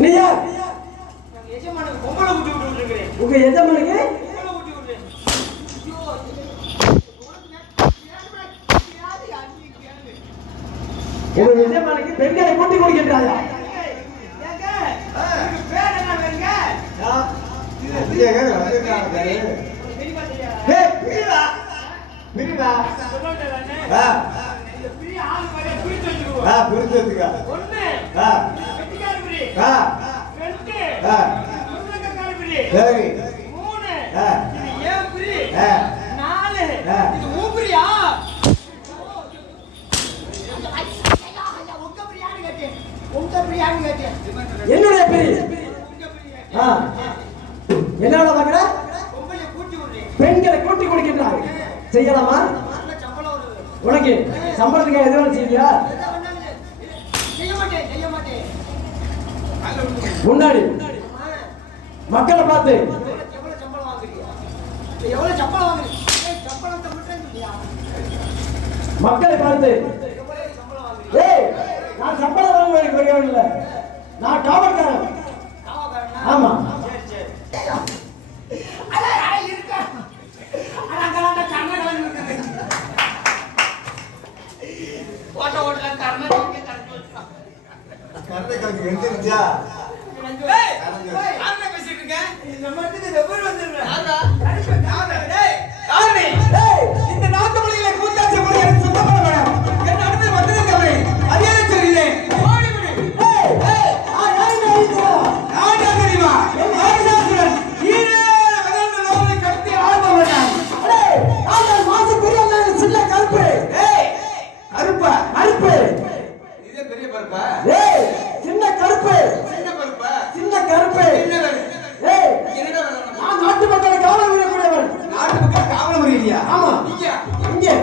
நீ யார் உங்க எஜமானுக்கு? எஜமானுக்கு பெண்களை கூட்டி கொடுக்கின்றாயா? மாதிரியே பிரிச்சு பிரி பிரி பிரி பிரியாணி கேட்டேன் என்னுடைய பெரிய ஆ. என்ன வேலை பார்க்கிற பொம்பளைய கூட்டி விடுறேன். பெண்களை கூட்டி கொடுக்கின்றார் செய்யலாமா? உனக்கு சம்பளத்துக்கு எது வேலை செய்வியா முன்னாடி. மக்களை பார்த்து. மக்களை பார்த்து. நான் சம்பளம் வாங்க வேண்டிய இல்லை. நான் காவல்காரன். ஆமா சரி சரி அட, அட, இருக்கா. அட, அங்கெல்லாம் அந்த கர்ணன் இருக்குது. ஓட்ட ஓட்டல கர்ணன் இங்கே கரைச்சு வச்சுட்டான். ஏய், ஏய், யாருடா பேசிட்டு இருக்க? இந்த மரத்துக்கு வெவ்வேறு வந்துடுறேன். காவல் ஆமா இங்க இங்கே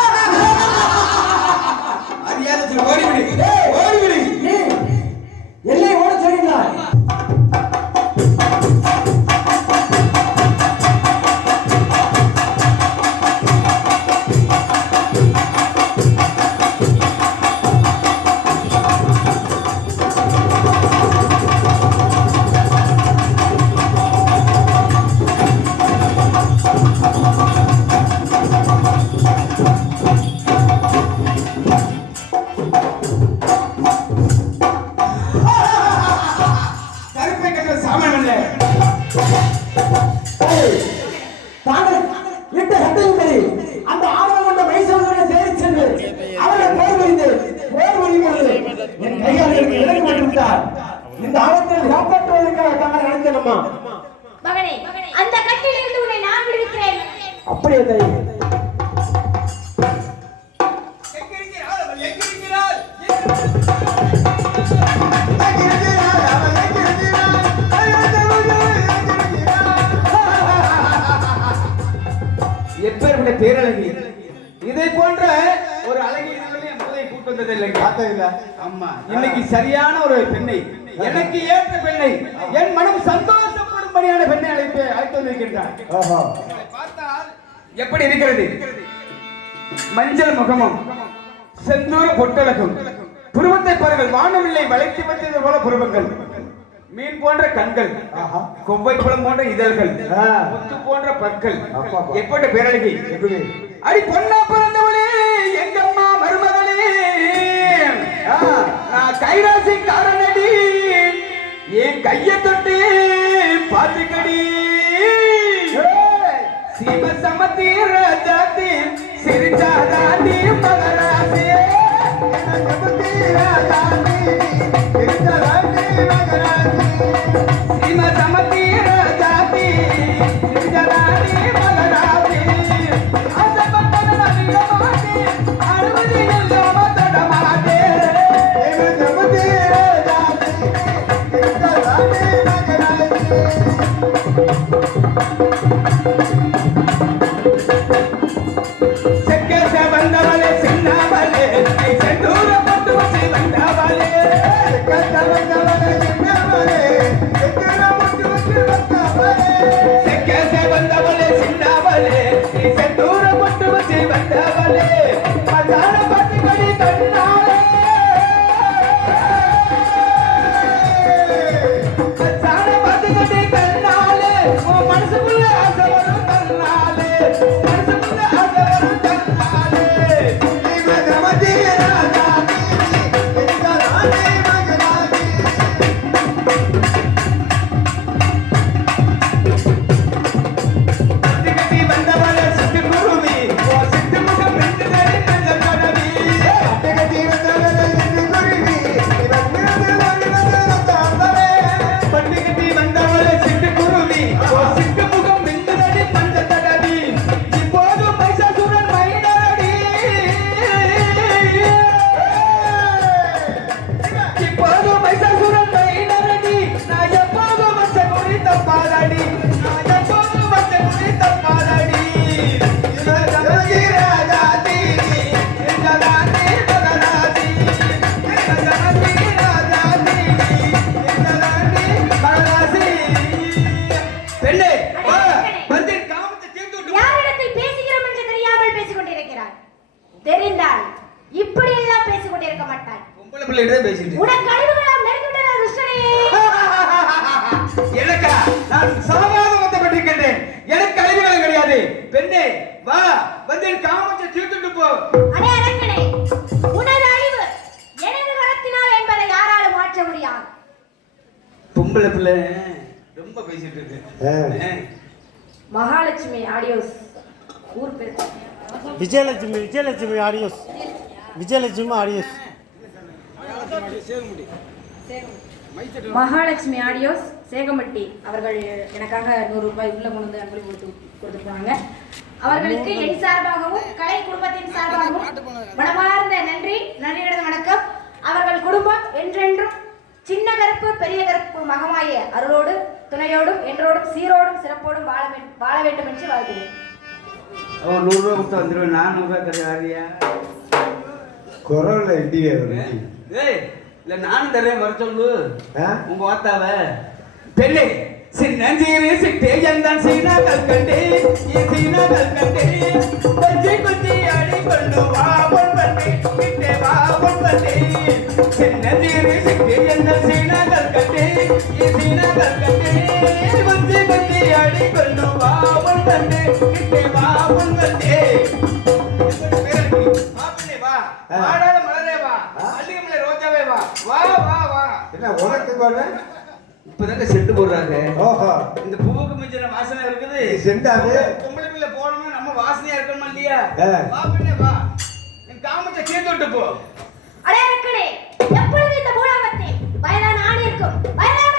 அறியாத ஓடிவிடு. தாங்கள் இட்ட சட்டையும் சரி. அந்த ஆர்வம் கொண்ட மைசூரை தேடி சென்று அவரை போர் புரிந்து போர் புரியும் பொழுது என் கையால் எனக்கு இறங்கி விட்டார் இந்த ஆபத்தில் காப்பாற்றுவதற்காக தாங்கள் நினைச்சனம்மா மகனே அந்த கட்டிலிருந்து உன்னை நான் விடுவிக்கிறேன். அப்படியே தாய் எப்பேற்பட்ட பேரழகி. இதை போன்ற ஒரு அழகிய முதலை கூட்டு வந்தது இல்லைங்க ஆமா. இன்னைக்கு சரியான ஒரு பெண்ணை எனக்கு ஏற்ற பெண்ணை என் மனம் சந்தோஷப்படும்படியான பெண்ணை அழைத்து அழைத்து வந்திருக்கின்றார். எப்படி இருக்கிறது? மஞ்சள் முகமும் செந்தூர பொட்டழகும் புருவத்தை பாருங்கள் வானவில்லை வளைத்து வைத்தது போல புருவங்கள். மீன் போன்ற கண்கள் கொவ்வை பழம் போன்ற இதழ்கள். முத்து போன்ற பற்கள். அப்பா, அப்பா. எப்படி பேரழகி? அடி பொண்ணா பிறந்தவளே எங்கம்மா மருமகளே. நான் கைராசி காரணடி என் கைய தொட்டு பாத்துக்கடி சீம சமத்தி ராஜாத்தி சிரிச்சாதாண்டி மகராசி சீம சமத்தி Para, para. கொண்டிருக்க மாட்டாய் பொம்பளை பிள்ளைகிட்ட பேசிட்டு உனக்கு அறிவுகளாம் நெருங்கிவிட்டதா துஷ்டனே. எனக்கா? நான் சாவாத வந்தப்பட்டிருக்கின்றேன் எனக்கு கழிவுகள் கிடையாது. பெண்ணே வா வந்து என் காமத்தை தீர்த்துட்டு போ. அடே அரக்கனே உனது அறிவு எனது கரத்தினால் என்பதை யாராலும் மாற்ற முடியாது. பொம்பளை பிள்ளை ரொம்ப பேசிட்டு இருக்கு. மகாலட்சுமி ஆடியோஸ் ஊர் பேர் Vijayalakshmi Vijayalakshmi audios. Vijayalakshmi audios Mahalakshmi audios Sekamatti அவர்கள் எனக்காக நூறு ரூபாய் உள்ள கொண்டு வந்து அன்பளி கொடுத்து கொடுத்துருக்காங்க அவர்களுக்கு என் சார்பாகவும் கலை குடும்பத்தின் சார்பாகவும் மனமார்ந்த நன்றி நன்றியுடன் வணக்கம். அவர்கள் குடும்பம் என்றென்றும் சின்ன கருப்பு பெரிய கருப்பு மகமாய அருளோடு துணையோடும் என்றோடும் சீரோடும் சிறப்போடும் வாழ வேண்டும் வாழ வேண்டும் என்று வாழ்கிறேன் அவன் நூறு ரூபா கொடுத்து வந்துருவேன் நான் ரூபாய் இடியே வருது. ஏய் இல்ல நானும் தரேன் வர சொல்லு? உங்க வாத்தாவ பெண்ணே சின்னஞ்சீரு சிட்டே எந்தன் சீனா கல்கண்டே ఈ சீனா கல்கண்டே கொஞ்சி கொஞ்சி ஆடி கொண்டு வா கிட்டே வா பொன்பட்டே சின்னஞ்சீரு வா வா. வா என்ன உனக்கு பாரு இப்பதாங்க செட்டு போடுறாங்க. ஓஹோ. இந்த பூவுக்கு மிஞ்சின வாசனை இருக்குது. செண்டாது? பொம்பளை பிள்ளை போடணும் நம்ம வாசனையா இருக்கணுமா இல்லையா. வா பெண்ணே வா. என் காமத்தை விட்டு போ. அடே அரக்கனே எப்பொழுது இந்த பூலோகத்தில் வயதான ஆண் இருக்கும்? வயதான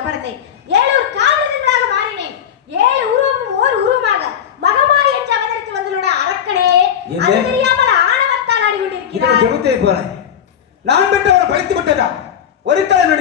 அமர்ந்தேன் ஏழு ஒரு காவலர்களாக மாறினேன். ஏழு உருவமும் ஓர் உருவமாக மகமாய் என்று அவதரித்து வந்துள்ள அரக்கனே? அது தெரியாமல் ஆணவத்தால் ஆடி இதை கொண்டிருக்கிறார் செலுத்தே போறேன் நான் பெற்றவரை பழித்து விட்டதா? ஒரு காலம்